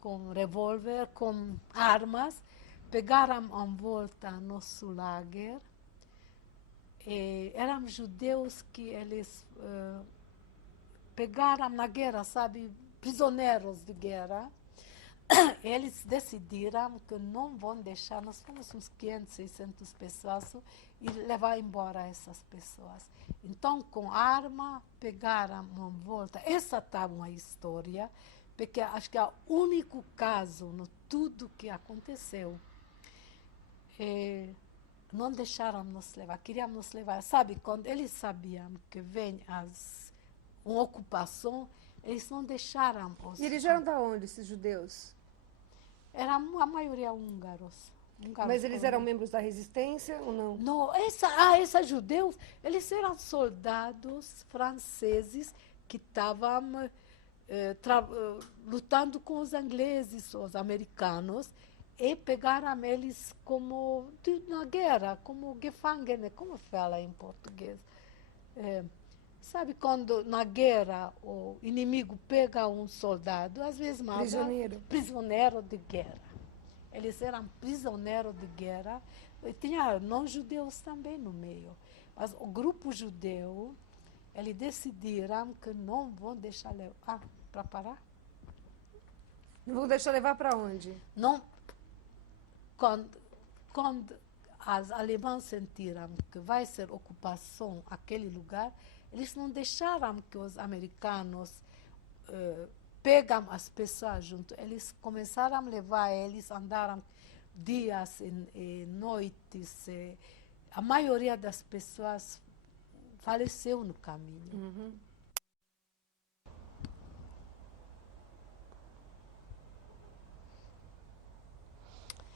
com revólver, com armas, pegaram à volta nosso lager. E eram judeus que eles pegaram na guerra, sabe, prisioneiros de guerra. Eles decidiram que não vão deixar, nós fomos uns 500, 600 pessoas, e levar embora essas pessoas. Então, com arma, pegaram à volta. Essa está uma história, porque acho que é o único caso no tudo que aconteceu. Não deixaram nos levar, queriam nos levar. Sabe, quando eles sabiam que vem uma ocupação, eles não deixaram os... E eles eram da onde, esses judeus? Era a maioria húngaros. Mas eles eram membros da resistência ou não? Não, esses judeus, eles eram soldados franceses que estavam lutando com os ingleses, os americanos, e pegaram eles como na guerra, como Gefangene, como fala em português. Sabe, quando na guerra o inimigo pega um soldado, às vezes mata. Prisioneiro de guerra. Eles eram prisioneiros de guerra. E tinha não-judeus também no meio. Mas o grupo judeu, eles decidiram que não vão deixar levar. Para parar? Não vão deixar levar para onde? Não. Quando as alemãs sentiram que vai ser ocupação aquele lugar, eles não deixaram que os americanos pegam as pessoas junto. Eles começaram a levar eles, andaram dias e noites. A maioria das pessoas faleceu no caminho. Uhum.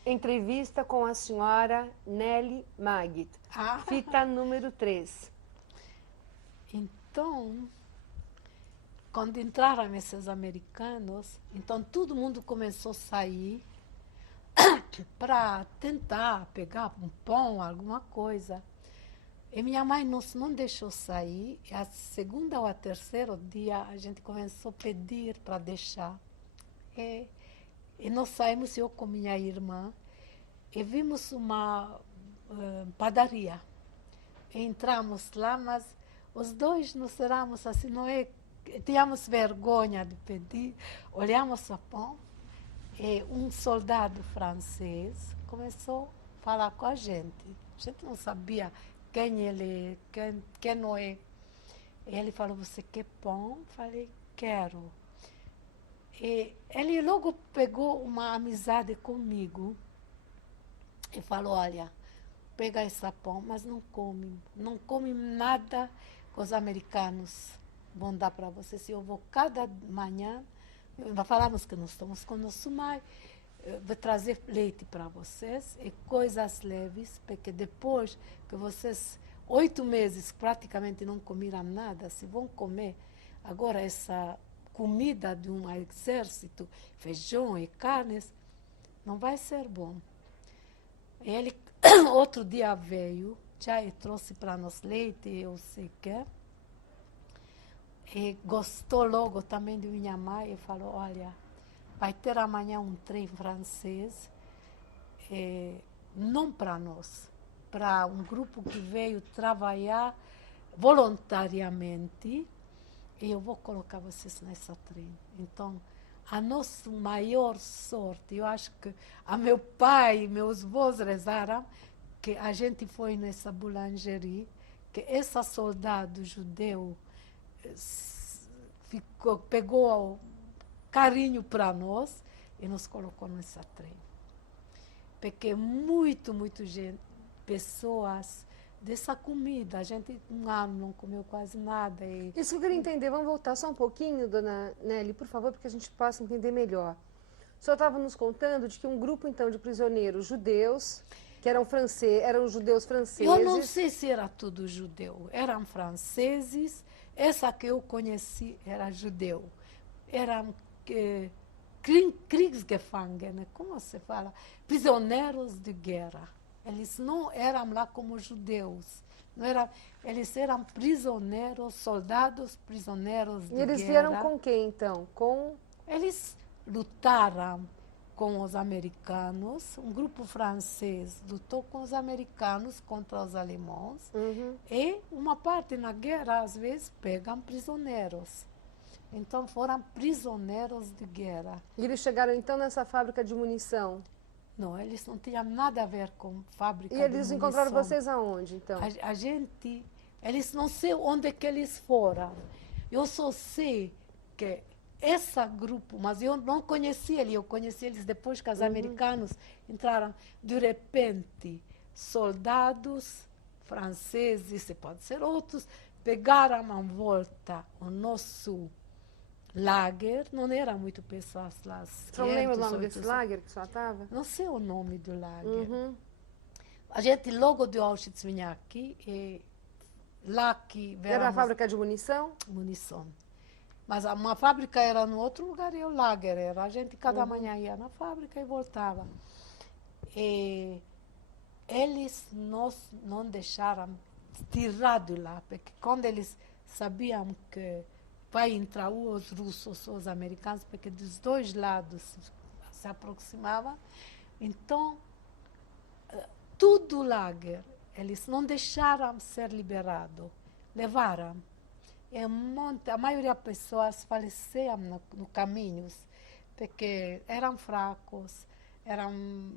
Entrevista com a senhora Nelly Magid, fita número 3. Então, quando entraram esses americanos, então todo mundo começou a sair para tentar pegar um pão, alguma coisa. E minha mãe não deixou sair. E a segunda ou a terceiro dia a gente começou a pedir para deixar. E nós saímos, eu com minha irmã, e vimos uma padaria. E entramos lá, mas os dois nos éramos assim, não é? Tínhamos vergonha de pedir. Olhamos o pão e um soldado francês começou a falar com a gente. A gente não sabia quem ele é, quem não é. E ele falou, você quer pão? Falei, quero. E ele logo pegou uma amizade comigo e falou, olha, pega esse pão, mas não come nada que os americanos vão dar para você. Se eu vou cada manhã, falamos que nós estamos com nosso mãe, vou trazer leite para vocês e coisas leves, porque depois que vocês 8 meses praticamente não comeram nada, se vão comer agora essa comida de um exército, feijão e carnes, não vai ser bom. Ele outro dia veio, já trouxe para nós leite, eu sei que, e gostou logo também de minha mãe e falou, olha, vai ter amanhã um trem francês, não para nós, para um grupo que veio trabalhar voluntariamente, e eu vou colocar vocês nessa trem. Então, a nossa maior sorte, eu acho que a meu pai e meus avós rezaram que a gente foi nessa boulangerie, que esse soldado judeu pegou carinho para nós e nos colocou nessa trem. Porque muito gente, pessoas dessa comida, a gente um ano não comeu quase nada. Isso eu queria entender, vamos voltar só um pouquinho, dona Nelly, por favor, porque a gente possa entender melhor. O senhor estava nos contando de que um grupo, então, de prisioneiros judeus, que eram judeus franceses... Eu não sei se era tudo judeu, eram franceses, essa que eu conheci era judeu. Eram Kriegsgefangene, como se fala? Prisioneiros de guerra. Eles não eram lá como judeus. Não era, eles eram prisioneiros, soldados prisioneiros de guerra. E eles vieram com quem, então? Eles lutaram com os americanos, um grupo francês lutou com os americanos contra os alemães, e uma parte na guerra, às vezes, pegam prisioneiros. Então, foram prisioneiros de guerra. E eles chegaram então nessa fábrica de munição. Não, eles não tinham nada a ver com fábrica E de eles encontraram munição. vocês aonde, então? A gente, eles não sei onde que eles foram. Eu só sei que esse grupo, mas eu não conheci eles, eu conheci eles depois que os americanos entraram. De repente, soldados franceses, e pode ser outros, pegaram à volta o nosso lager, não era muito pessoas lá. Você não lembra o 500, nome desse 800. lager que só estava? Não sei o nome do lager. A gente logo de Auschwitz vinha aqui e lá que Era a fábrica de munição? munição. Mas uma fábrica era no outro lugar e o lager era. A gente cada manhã ia na fábrica e voltava. E eles não deixaram tirar de lá, porque quando eles sabiam que vai entrar os russos ou os americanos, porque dos dois lados se aproximavam, então tudo lager, eles não deixaram ser liberado, levaram. E a maioria das pessoas faleciam no caminho, porque eram fracos,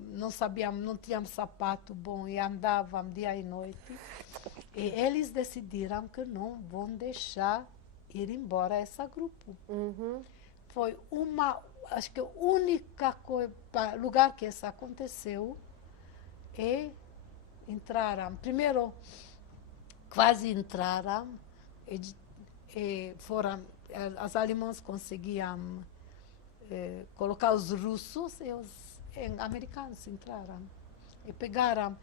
não sabiam, não tinham sapato bom e andavam dia e noite. E eles decidiram que não vão deixar ir embora esse grupo. Foi acho que o único lugar que isso aconteceu. E entraram, primeiro quase entraram, e foram, os alemães conseguiam colocar os russos e os americanos entraram. E pegaram.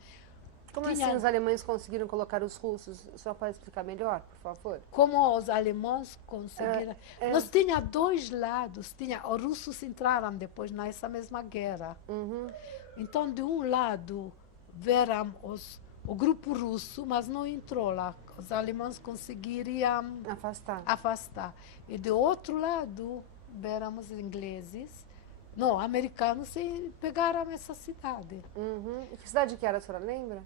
Como assim os alemães conseguiram colocar os russos? Só para explicar melhor, por favor. Como os alemães conseguiram. Nós tinha dois lados. Os russos entraram depois nessa mesma guerra. Então, de um lado, vieram o grupo russo, mas não entrou lá. Os alemães conseguiriam afastar. E do outro lado, vieram os ingleses, não, americanos, e pegaram essa cidade. Que cidade que era, a senhora lembra?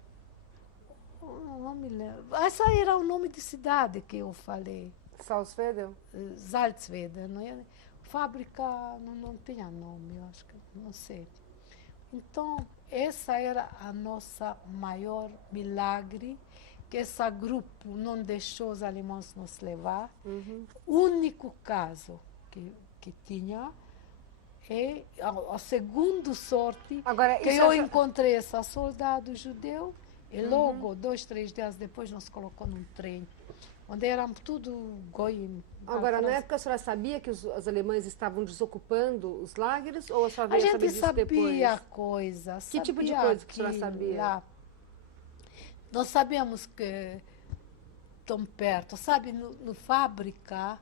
Não me lembro. Essa era o nome de cidade que eu falei. Salzwedel? Salzwedel, não é? Fábrica não tinha nome, eu acho que, não sei. Então, essa era a nossa maior milagre, que esse grupo não deixou os alemães nos levar. Único caso que tinha. E a segunda sorte, agora, que eu encontrei esse soldado judeu, e logo, 2, 3 dias depois, nos colocou num trem, onde eram tudo goim. Agora, na época, a senhora sabia que os alemães estavam desocupando os lagers, ou a senhora veio saber disso depois? A gente sabia coisas. Que tipo de coisa que a senhora sabia? Lá, nós sabíamos que tão perto, sabe, no fábrica,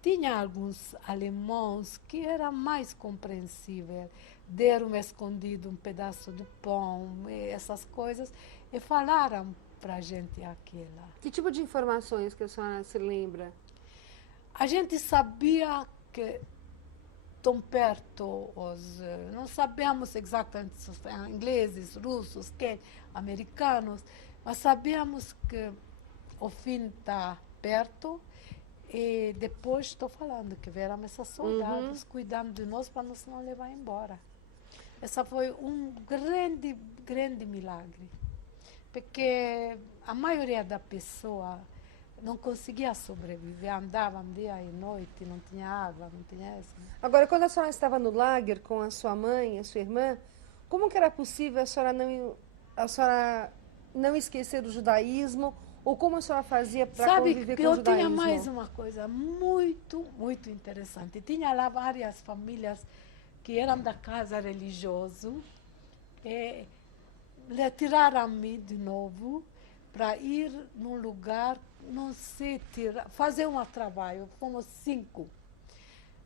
tinha alguns alemães que eram mais compreensíveis, deram escondido um pedaço de pão, essas coisas, e falaram para a gente aquilo. Que tipo de informações que a senhora se lembra? A gente sabia que tão perto, não sabíamos exatamente se eram ingleses, russos, americanos, mas sabíamos que o fim está perto. E depois estou falando que vieram esses soldados cuidando de nós para nos não levar embora. Esse foi um grande, grande milagre. Porque a maioria da pessoa não conseguia sobreviver, andavam dia e noite, não tinha água, não tinha isso. Agora, quando a senhora estava no lager com a sua mãe, a sua irmã, como que era possível a senhora não esquecer o judaísmo? Ou como a senhora fazia para conviver com o judaísmo? Sabe, eu tinha mais uma coisa muito, muito interessante. Tinha lá várias famílias que eram da casa religiosa e tiraram-me de novo para ir num lugar, não sei, fazer um trabalho. Fomos 5.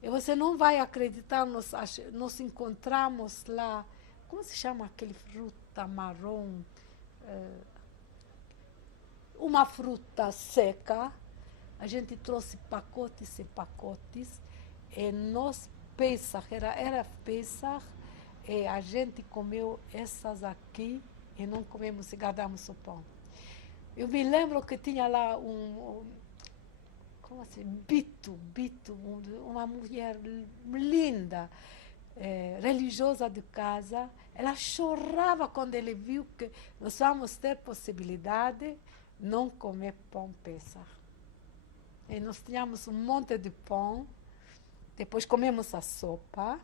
E você não vai acreditar, nós encontramos lá, como se chama aquele fruta marrom? Uma fruta seca. A gente trouxe pacotes e pacotes e nós Pesach, era Pesach, e a gente comeu essas aqui e não comemos e guardamos o pão. Eu me lembro que tinha lá como assim, uma mulher linda, religiosa de casa. Ela chorava quando ele viu que nós vamos ter possibilidade de não comer pão Pesach. E nós tínhamos um monte de pão, depois comemos a sopa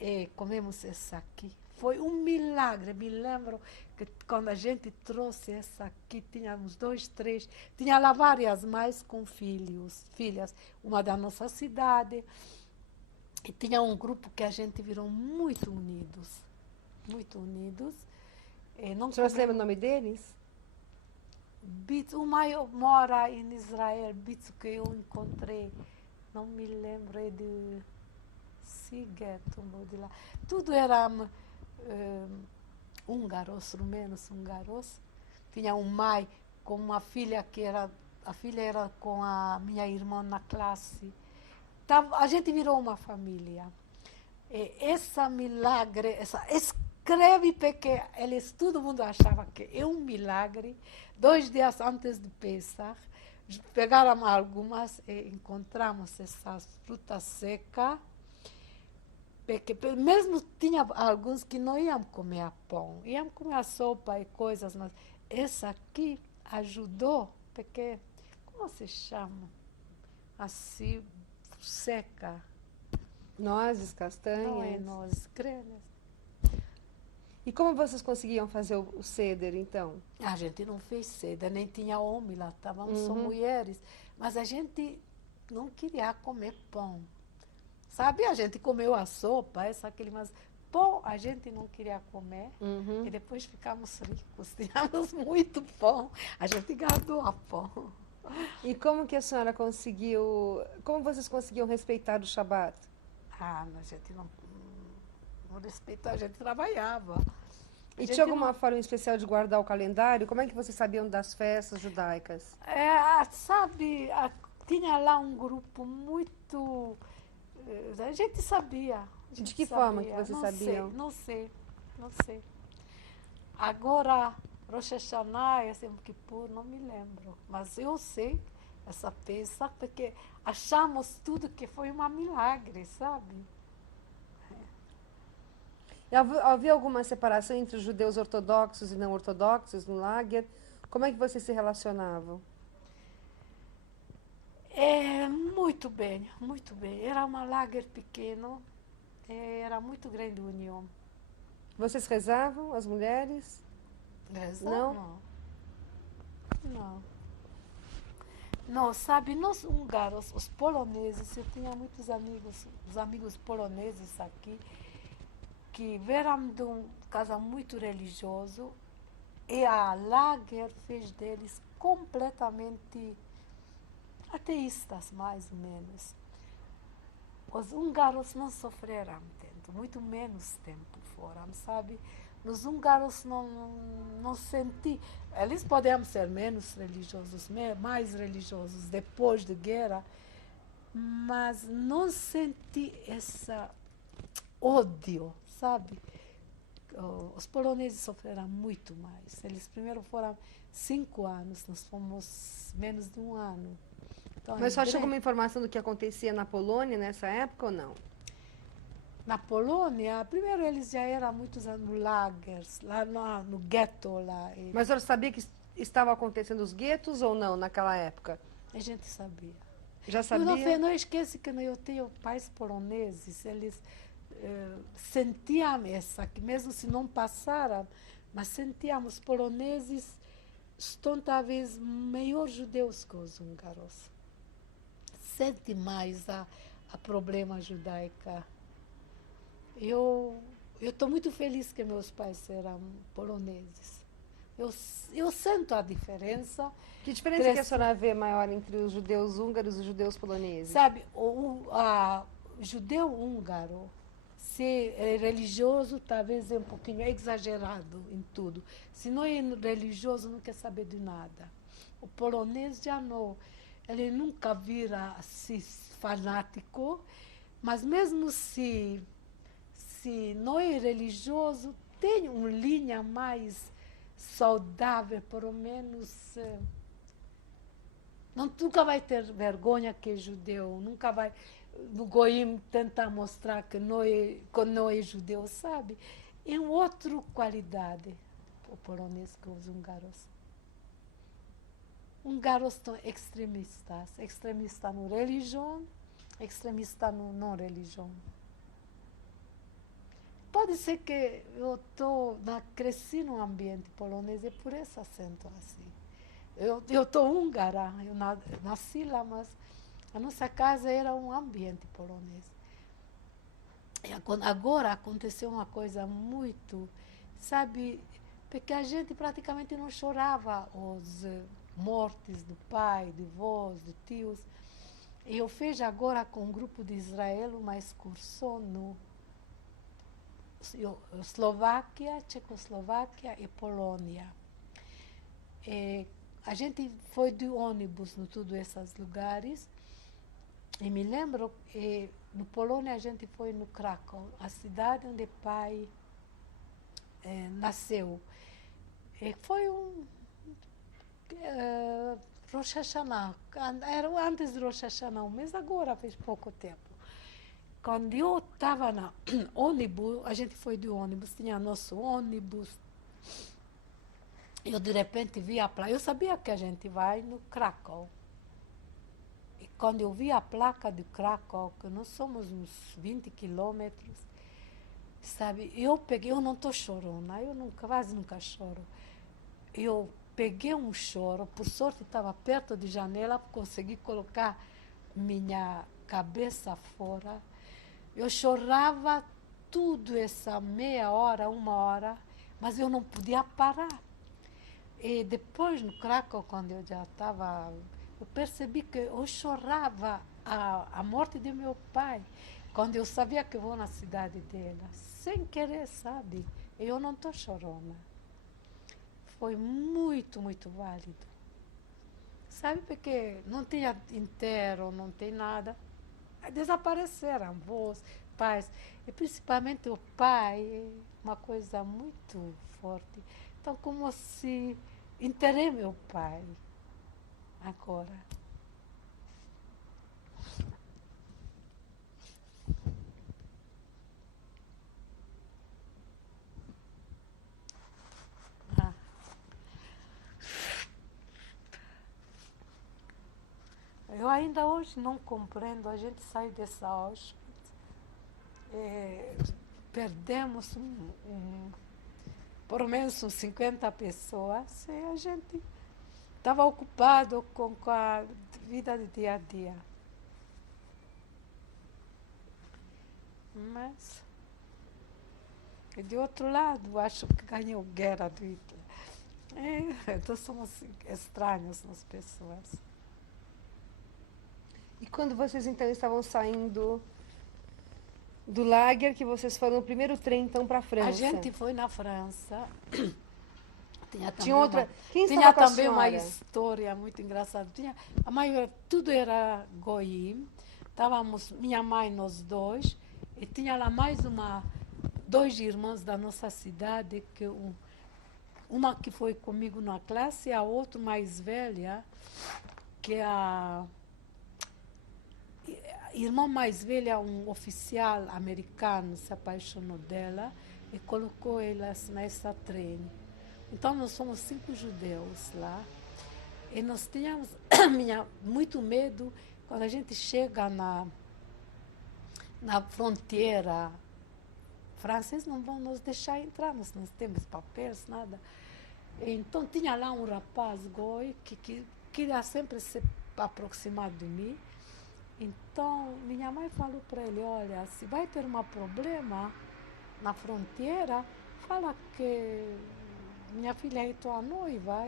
e comemos essa aqui. Foi um milagre. Me lembro que quando a gente trouxe essa aqui, tínhamos dois, três, tinha lá várias mais com filhas, uma da nossa cidade. E tinha um grupo que a gente virou muito unidos. Muito unidos. E não A senhora se lembra o comemos. nome deles? O maior mora em Israel, Bits que eu encontrei. Não me lembro, é de Siget, de lá. Tudo era húngaros, rumenos húngaros. Tinha um mãe com uma filha a filha era com a minha irmã na classe. A gente virou uma família. E essa milagre, escreve porque todo mundo achava que é um milagre. 2 dias antes de Pesach, pegaram algumas e encontramos essas frutas secas. Porque mesmo tinha alguns que não iam comer pão, iam comer a sopa e coisas, mas essa aqui ajudou, porque, como se chama? Assim, seca. Nozes, Não é castanhas. nós, cremes. E como vocês conseguiam fazer o ceder, então? A gente não fez seda, nem tinha homem lá, estávamos só Uhum. mulheres. Mas a gente não queria comer pão. Sabe, a gente comeu a sopa, aquele, mas pão a gente não queria comer. Uhum. E depois ficamos ricos, tínhamos muito pão. A gente guardou a pão. E como que a senhora conseguiu... Como vocês conseguiam respeitar o Shabat? A gente não respeitou, a gente trabalhava. A E gente tinha alguma não, forma especial de guardar o calendário? Como é que vocês sabiam das festas judaicas? sabe, tinha lá um grupo muito. A gente sabia. A De gente que forma que sabia. vocês Não sabiam? sei, não sei, não sei. Agora, Rosh Hashanah e Yom Kippur, não me lembro. Mas eu sei essa peça porque achamos tudo que foi um milagre, sabe? E havia alguma separação entre os judeus ortodoxos e não ortodoxos no lager? Como é que vocês se relacionavam? Muito bem, muito bem. Era uma lager pequeno, era muito grande a união. Vocês rezavam, as mulheres? Reza? Não? Não. Não. Não, sabe, nós húngaros, os poloneses, eu tinha muitos amigos, os amigos poloneses aqui, que vieram de um casa muito religioso e a Lager fez deles completamente ateístas, mais ou menos. Os húngaros não sofreram tanto, muito menos tempo foram, sabe? Os húngaros não senti. Eles podiam ser menos religiosos, mais religiosos depois da guerra, mas não senti esse ódio, sabe? Os poloneses sofreram muito mais. Eles primeiro foram 5 anos, nós fomos menos de um ano. Então, Mas só chegou uma informação do que acontecia na Polônia nessa época ou não? na Polônia, primeiro eles já eram muitos anos no lagers, lá no gueto lá. Mas a senhora sabia que estavam acontecendo os guetos ou não naquela época? A gente sabia. Já Eu sabia? não esqueço que eu tenho pais poloneses, eles sentiam essa, que mesmo se não passaram, mas sentíamos poloneses estão talvez melhor judeus que os húngaros. Sente mais a problema judaica. Eu estou muito feliz que meus pais eram poloneses. Eu sinto a diferença. Que diferença que a senhora vê maior entre os judeus húngaros e os judeus poloneses? Sabe, o judeu húngaro, ser religioso, talvez é um pouquinho exagerado em tudo. Se não é religioso, não quer saber de nada. O polonês já não. Ele nunca vira assim, fanático, Mas mesmo se não é religioso, tem uma linha mais saudável, pelo menos. Não, nunca vai ter vergonha que é judeu, nunca vai no Goim tentar mostrar que não é judeu, sabe? É uma outra qualidade o polonês que os húngaros. Húngaros são extremistas na religião, extremistas no não religião. Pode ser que cresci num ambiente polonês e por esse acento assim. Eu estou húngara, nasci lá, mas a nossa casa era um ambiente polonês. E agora aconteceu uma coisa muito, sabe, porque a gente praticamente não chorava os mortes do pai, de avós, de tios. E eu fiz agora com um grupo de Israel uma excursão no Eslováquia, Tchecoslováquia e Polônia. E a gente foi de ônibus em todos esses lugares. E me lembro, no Polônia a gente foi no Krakow, a cidade onde o pai nasceu. E foi Rosh Hashanah, era antes de Rosh Hashanah, mas agora fez pouco tempo. Quando eu estava na ônibus, a gente foi de ônibus, tinha nosso ônibus. Eu de repente vi a placa, eu sabia que a gente vai no Krakow. E quando eu vi a placa de Krakow, que nós somos uns 20 quilômetros, sabe, eu não estou chorando, eu quase nunca choro. Eu peguei um choro, por sorte estava perto de janela, consegui colocar minha cabeça fora. Eu chorava tudo essa meia hora, uma hora, mas eu não podia parar. E depois no Krakow, quando eu já estava, eu percebi que eu chorava a morte de meu pai, quando eu sabia que eu vou na cidade dela, sem querer, sabe? Eu não estou chorando. Foi muito, muito válido. Sabe, porque não tinha enterro, não tem nada. Desapareceram avós, pais. E principalmente o pai, é uma coisa muito forte. Então, como se enterrei meu pai agora. Ah. Eu ainda hoje não compreendo, a gente sai dessa Auschwitz, perdemos por lo menos uns 50 pessoas, e a gente estava ocupado com a vida de dia a dia. Mas, de outro lado, acho que ganhou guerra do Hitler. Então somos estranhos nas pessoas. E quando vocês então estavam saindo do lager, que vocês foram no primeiro trem então para a França? A gente foi na França. Tinha também, Tinha outra. Quem tinha estava com a também uma senhora? história muito engraçada. A maioria, tudo era goim. Estávamos, minha mãe, nós dois, e tinha lá mais dois irmãos da nossa cidade, uma que foi comigo na classe, e a outra mais velha, que a irmã mais velha, um oficial americano, se apaixonou dela e colocou elas nessa trem. Então, nós somos 5 judeus lá. E nós tínhamos muito medo quando a gente chega na fronteira. Franceses não vão nos deixar entrar, nós não temos papéis, nada. Então, tinha lá um rapaz goi que queria sempre se aproximar de mim. Então, minha mãe falou para ele, olha, se vai ter um problema na fronteira, fala que minha filha é tua noiva.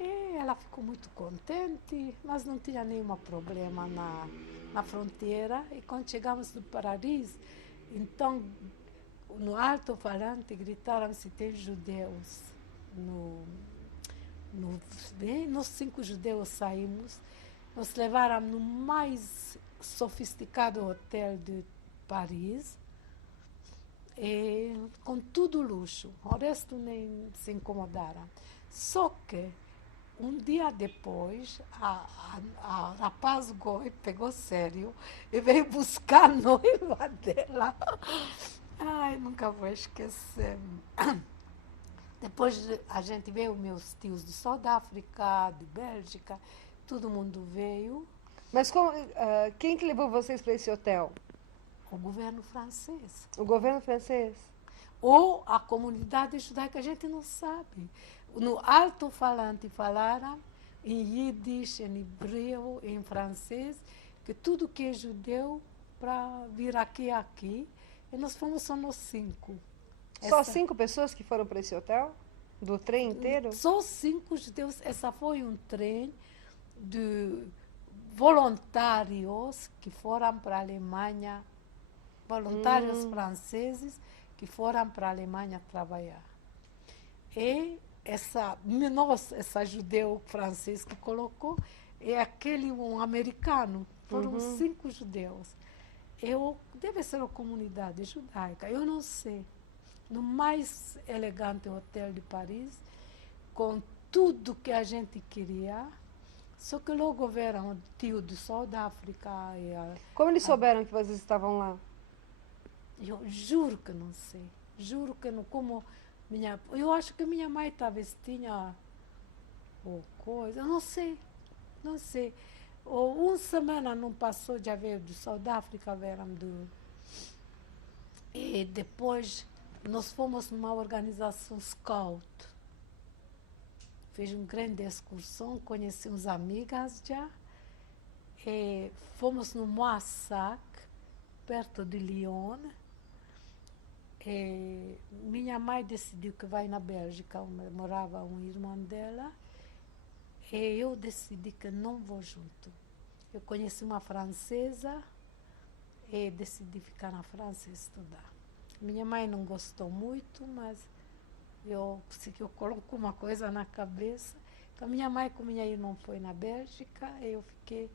E ela ficou muito contente, mas não tinha nenhum problema na fronteira. E quando chegamos no Paris, então, no alto-falante, gritaram se tem judeus. Nós 5 judeus saímos. Nos levaram no mais sofisticado hotel de Paris, com tudo luxo. O resto nem se incomodaram. Só que um dia depois, a rapaz Goi pegou sério e veio buscar a noiva dela. Ai, nunca vou esquecer. Depois a gente veio, meus tios de Sudáfrica, de Bélgica, todo mundo veio, Mas quem que levou vocês para esse hotel? o governo francês. O governo francês? Ou a comunidade judaica, a gente não sabe. No alto-falante falaram em Yiddish, em hebreu, em francês, que tudo que é judeu para vir aqui. E nós fomos só nós 5. Só 5 pessoas que foram para esse hotel? Do trem inteiro? Só 5 judeus. Essa foi um trem de voluntários que foram para a Alemanha, voluntários franceses que foram para a Alemanha trabalhar. E essa judeu francês que colocou é um americano. Foram 5 judeus. Deve ser uma comunidade judaica, eu não sei. No mais elegante hotel de Paris, com tudo que a gente queria. Só que logo vieram o tio do Sudáfrica. Como eles souberam que vocês estavam lá? Eu juro que não sei. Juro que não. Eu acho que minha mãe talvez tinha ou coisa. Eu não sei. Não sei. Ou uma semana não passou, já veio do Sudáfrica, vieram do. E depois nós fomos numa organização scout. Fiz uma grande excursão, conheci uns amigas já. E fomos no Moissac, perto de Lyon. E minha mãe decidiu que vai na Bélgica, onde morava um irmão dela. E eu decidi que não vou junto. Eu conheci uma francesa e decidi ficar na França e estudar. Minha mãe não gostou muito, mas se eu coloco uma coisa na cabeça. Então, minha mãe com minha irmã foi na Bélgica, eu fiquei.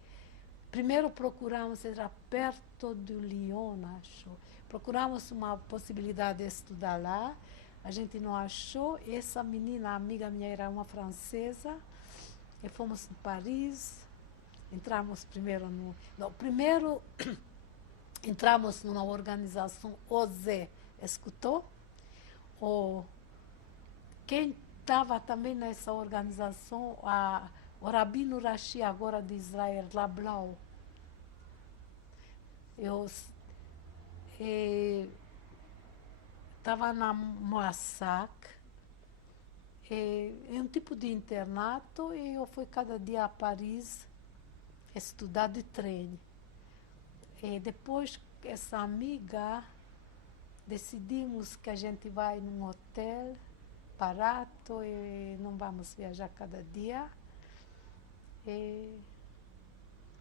Primeiro procuramos, era perto de Lyon, acho. Procuramos uma possibilidade de estudar lá, a gente não achou. Essa menina, amiga minha, era uma francesa, e fomos em Paris. Entramos primeiro entramos numa organização OZE, escutou? Quem estava também nessa organização, o Rabino Rashi, agora de Israel, Lablau. Eu estava na Moissac, é um tipo de internato, e eu fui cada dia a Paris estudar de trem. E depois, essa amiga, decidimos que a gente vai num hotel barato e não vamos viajar cada dia. E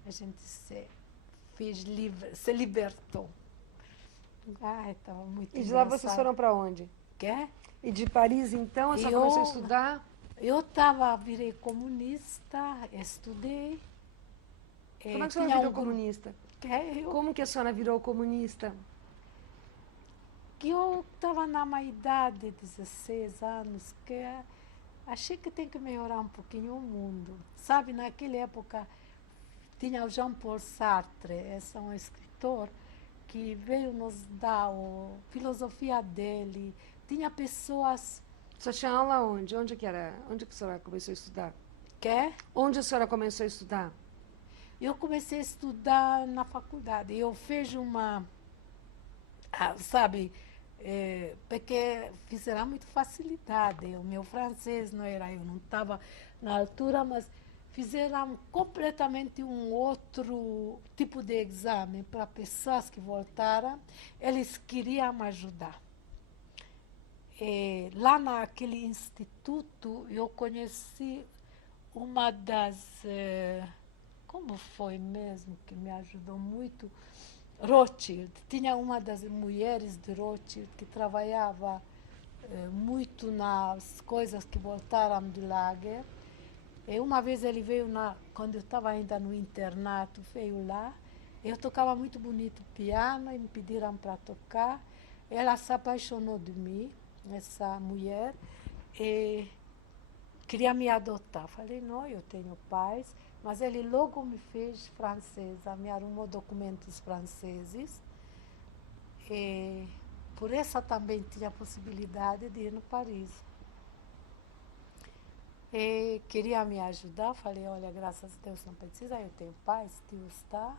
a gente se libertou. Ai, estava muito E de lá engraçado. vocês foram para onde? Quê? E de Paris, então, a senhora começou a estudar? Eu virei comunista, estudei. Como é que a senhora virou comunista? Como que a senhora virou comunista? Que eu estava na minha idade, 16 anos, que achei que tem que melhorar um pouquinho o mundo. Sabe, naquela época tinha o Jean-Paul Sartre, esse é um escritor que veio nos dar a filosofia dele. Tinha pessoas... Você tinha aula onde? Onde que era? Onde que a senhora começou a estudar? Quê? Onde a senhora começou a estudar? Eu comecei a estudar na faculdade. Eu fiz uma... sabe, porque fizeram muito facilidade. O meu francês não era, eu não estava na altura, mas fizeram completamente um outro tipo de exame para pessoas que voltaram. Eles queriam me ajudar. Lá naquele instituto, eu conheci uma das... como foi mesmo que me ajudou muito? Rothschild. Tinha uma das mulheres de Rothschild que trabalhava muito nas coisas que voltaram do lager. E uma vez ele veio, quando eu estava ainda no internato, veio lá Eu tocava muito bonito piano e me pediram para tocar. Ela se apaixonou de mim, essa mulher, e queria me adotar. Falei, não, eu tenho pais, mas ele logo me fez francesa, me arrumou documentos franceses. E por essa também tinha a possibilidade de ir no Paris. E queria me ajudar, falei, olha, graças a Deus não precisa, eu tenho paz, Deus está.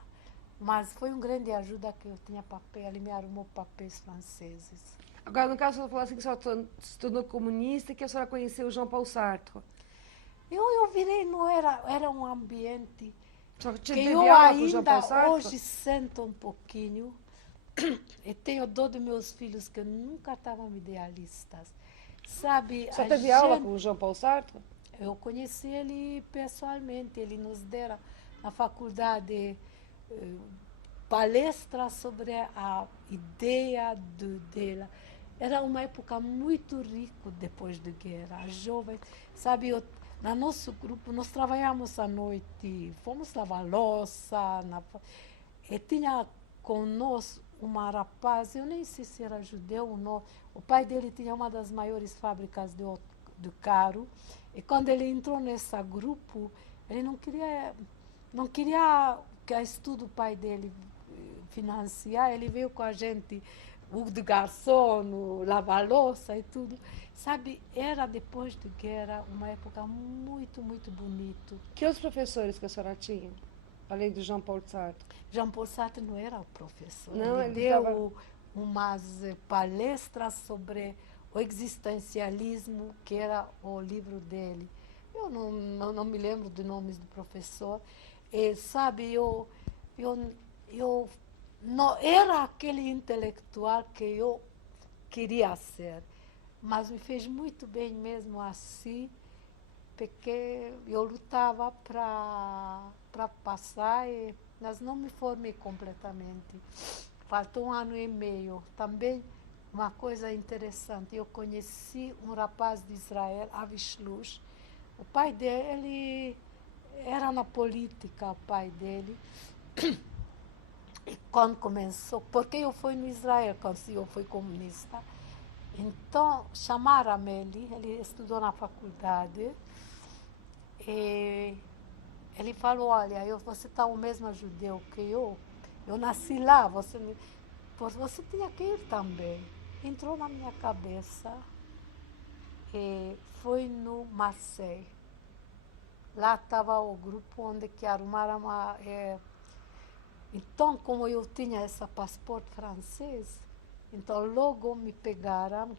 Mas foi uma grande ajuda que eu tinha papel, ele me arrumou papéis franceses. Agora, no caso, a senhora falou assim que a senhora se tornou comunista e que a senhora conheceu o Jean Paul Sartre. Eu virei, não era, era um ambiente A senhora que teve eu aula com o Jean Paul ainda Sartre? hoje sinto um pouquinho, e tenho dor dos meus filhos que nunca estavam idealistas. Sabe, A senhora a teve aula gente, com o Jean Paul Sartre? eu conheci ele pessoalmente, ele nos dera na faculdade palestras sobre a ideia dela. Era uma época muito rica depois da guerra. Jovens, sabe, no nosso grupo, nós trabalhamos à noite, fomos lavar louça, e tinha conosco uma rapaz, eu nem sei se era judeu ou não, o pai dele tinha uma das maiores fábricas de carro, e quando ele entrou nesse grupo, ele não queria que a estudo o pai dele financiar, ele veio com a gente, o de garçom, lavar louça e tudo. Sabe, era depois da guerra uma época muito, muito bonita. Que outros professores que a senhora tinha? Além do Jean Paul Sartre? Jean Paul Sartre não era o professor, Não, ele ele dava... deu umas palestras sobre o existencialismo, que era o livro dele. Eu não me lembro de nomes do professor. E, sabe, eu não era aquele intelectual que eu queria ser, mas me fez muito bem mesmo assim, porque eu lutava para passar, mas não me formei completamente. Faltou 1 ano e meio. Também uma coisa interessante, eu conheci um rapaz de Israel, Avishlush. O pai dele era na política, o pai dele. E quando começou, porque eu fui no Israel, quando eu fui comunista, então chamaram ele estudou na faculdade, e ele falou, olha, você está o mesmo judeu que eu nasci lá, você tinha que ir também. Entrou na minha cabeça e fui no Marseille. Lá estava o grupo onde que arrumaram então, como eu tinha esse passaporte francês, então logo me pegaram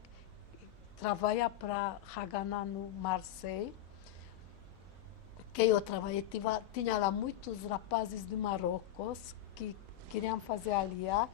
trabalhar para Haganah no Marseille, que eu trabalhei, tinha lá muitos rapazes de Marrocos que queriam fazer aliar,